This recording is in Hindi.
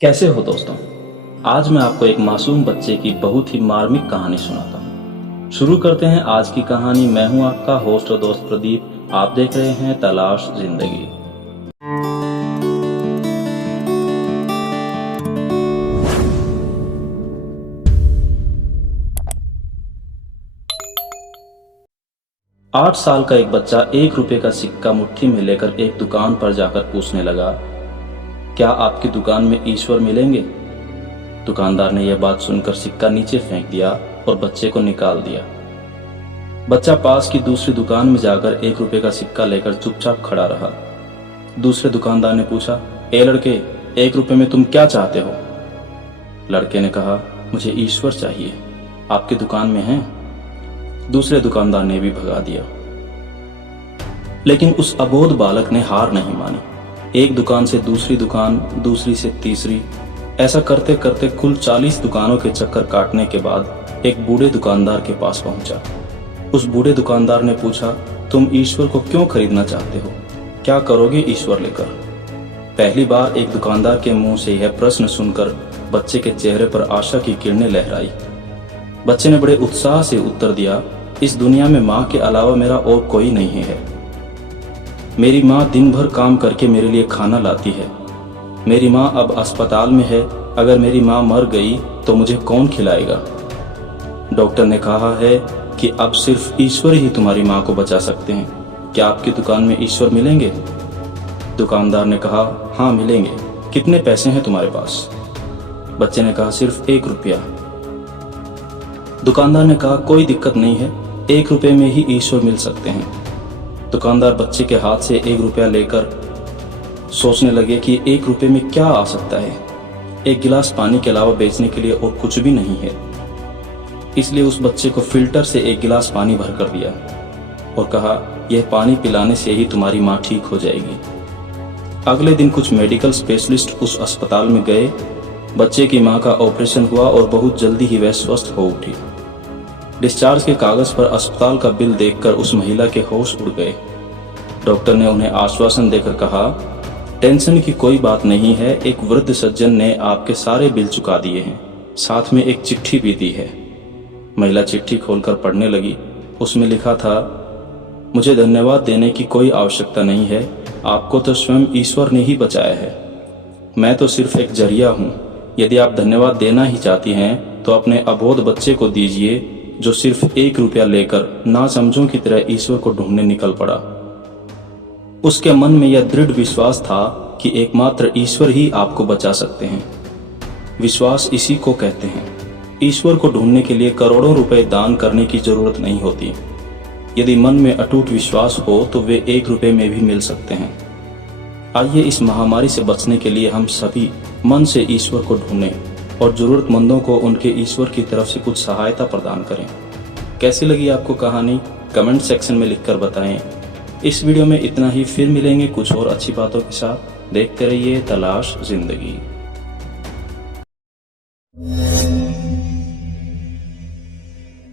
कैसे हो दोस्तों। आज मैं आपको एक मासूम बच्चे की बहुत ही मार्मिक कहानी सुनाता हूँ। शुरू करते हैं आज की कहानी। मैं हूँ आपका होस्ट और दोस्त प्रदीप। आप देख रहे हैं तलाश जिंदगी। आठ साल का एक बच्चा 1 रुपए का सिक्का मुट्ठी में लेकर एक दुकान पर जाकर पूछने लगा, क्या आपकी दुकान में ईश्वर मिलेंगे? दुकानदार ने यह बात सुनकर सिक्का नीचे फेंक दिया और बच्चे को निकाल दिया। बच्चा पास की दूसरी दुकान में जाकर 1 रुपए का सिक्का लेकर चुपचाप खड़ा रहा। दूसरे दुकानदार ने पूछा, ए लड़के, 1 रुपए में तुम क्या चाहते हो? लड़के ने कहा, मुझे ईश्वर चाहिए, आपकी दुकान में है? दूसरे दुकानदार ने भी भगा दिया। लेकिन उस अबोध बालक ने हार नहीं मानी। एक दुकान से दूसरी दुकान, दूसरी से तीसरी, ऐसा करते करते कुल 40 दुकानों के चक्कर काटने के बाद एक बूढ़े दुकानदार के पास पहुंचा। उस बूढ़े दुकानदार ने पूछा, तुम ईश्वर को क्यों खरीदना चाहते हो? क्या करोगे ईश्वर लेकर? पहली बार एक दुकानदार के मुंह से यह प्रश्न सुनकर बच्चे के चेहरे पर आशा की किरणें लहराई। बच्चे ने बड़े उत्साह से उत्तर दिया, इस दुनिया में माँ के अलावा मेरा और कोई नहीं है। मेरी माँ दिन भर काम करके मेरे लिए खाना लाती है। मेरी माँ अब अस्पताल में है। अगर मेरी माँ मर गई तो मुझे कौन खिलाएगा? डॉक्टर ने कहा है कि अब सिर्फ ईश्वर ही तुम्हारी माँ को बचा सकते हैं। क्या आपकी दुकान में ईश्वर मिलेंगे? दुकानदार ने कहा, हाँ मिलेंगे। कितने पैसे हैं तुम्हारे पास? बच्चे ने कहा, सिर्फ 1 रुपया। दुकानदार ने कहा, कोई दिक्कत नहीं है, 1 रुपए में ही ईश्वर मिल सकते हैं। दुकानदार बच्चे के हाथ से 1 रुपया लेकर सोचने लगे कि 1 रुपए में क्या आ सकता है। एक गिलास पानी के अलावा बेचने के लिए और कुछ भी नहीं है। इसलिए उस बच्चे को फिल्टर से 1 गिलास पानी भर कर दिया और कहा, यह पानी पिलाने से ही तुम्हारी माँ ठीक हो जाएगी। अगले दिन कुछ मेडिकल स्पेशलिस्ट उस अस्पताल में गए। बच्चे की माँ का ऑपरेशन हुआ और बहुत जल्दी ही वह स्वस्थ हो उठी। डिस्चार्ज के कागज पर अस्पताल का बिल देखकर उस महिला के होश उड़ गए। डॉक्टर ने उन्हें आश्वासन देकर कहा, टेंशन की कोई बात नहीं है, एक वृद्ध सज्जन ने आपके सारे बिल चुका दिए हैं, साथ में एक चिट्ठी भी दी है। महिला चिट्ठी खोलकर पढ़ने लगी। उसमें लिखा था, मुझे धन्यवाद देने की कोई आवश्यकता नहीं है, आपको तो स्वयं ईश्वर ने ही बचाया है। मैं तो सिर्फ एक जरिया हूँ। यदि आप धन्यवाद देना ही चाहती हैं तो अपने अबोध बच्चे को दीजिए, जो सिर्फ 1 रुपया लेकर नासमझों की तरह ईश्वर को ढूंढने निकल पड़ा। उसके मन में यह दृढ़ विश्वास था कि एकमात्र ईश्वर ही आपको बचा सकते हैं। विश्वास इसी को कहते हैं। ईश्वर को ढूंढने के लिए करोड़ों रुपए दान करने की जरूरत नहीं होती। यदि मन में अटूट विश्वास हो तो वे 1 रुपए में भी मिल सकते हैं। आइए इस महामारी से बचने के लिए हम सभी मन से ईश्वर को ढूंढें और जरूरतमंदों को उनके ईश्वर की तरफ से कुछ सहायता प्रदान करें। कैसी लगी आपको कहानी? कमेंट सेक्शन में लिखकर बताएं। इस वीडियो में इतना ही, फिर मिलेंगे कुछ और अच्छी बातों के साथ। देखते रहिए तलाश जिंदगी।